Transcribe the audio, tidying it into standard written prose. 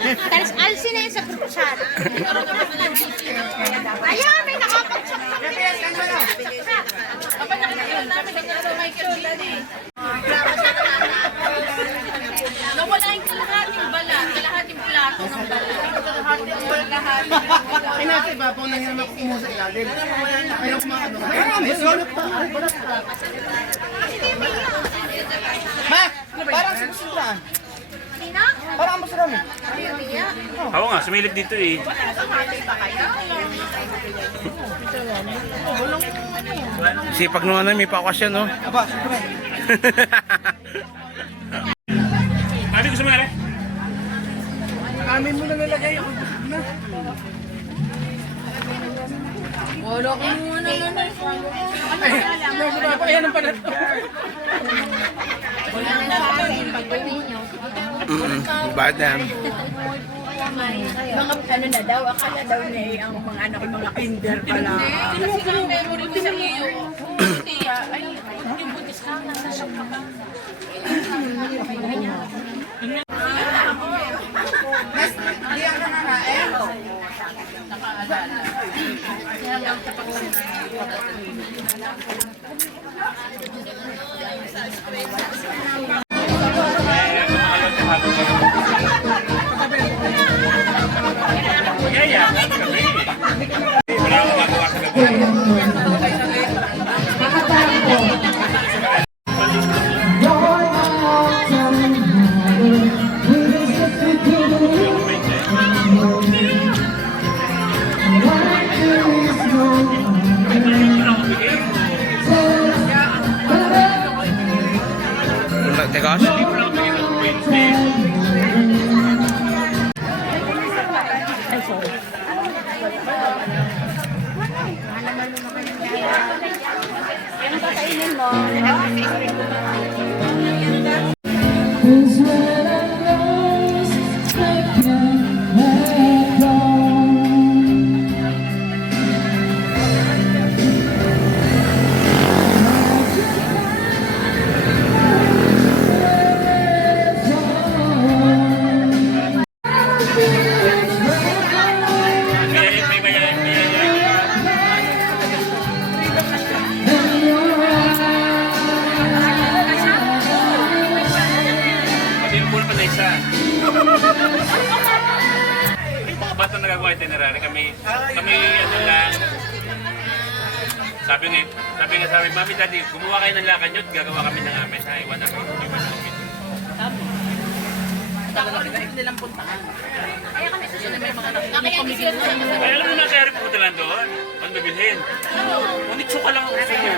Tapos alsi na yun sa chat. Ayan, may nakapag-saksak. Kapag nakikita namin, nagkaroon Michael Dini. Nawala yung kalahating bala, kalahating plato ng bala. Ay natin ba, po nang naman kumuha sa ilalim. Ayaw kumaano. Ay, sulat pa. Ay, balat pa. Ma, parang susulan. Sina? Parang masulan eh. Oo nga, sumilip dito eh. Sipag nung ano, may pakas yan, no? Aba, siyempre. Ano gusto mo na rin? Amin mo na nalagay ako. Na. Wala ko muna naman. Ayan ang palat. Wala na sa akin, pag-uwi nyo. Bad na. Mga ano na daw, akala daw na ang mga anak ko, mga kinder pala. Kasi nga memory ko sa iyo. Tiya, ay, yung butis ka, nasa shop ka pa. Di ang nananain. Wala akong magawa sa gabi. Tegas? Ano ba kainin mo? Ba't na nagagawa itinerary? Kami ano lang. Sabi nga sa amin, Mami, Daddy, gumawa kayo ng lakad nyo, gagawa kami ng amin. Ha, iwan namin. Nilang puntaan. Kaya kami susunod may mga Nakikita sila sa Ay, alam mo na, kaya rin pumunta lang doon. Ano bibilhin? Unit suka lang ako sa inyo.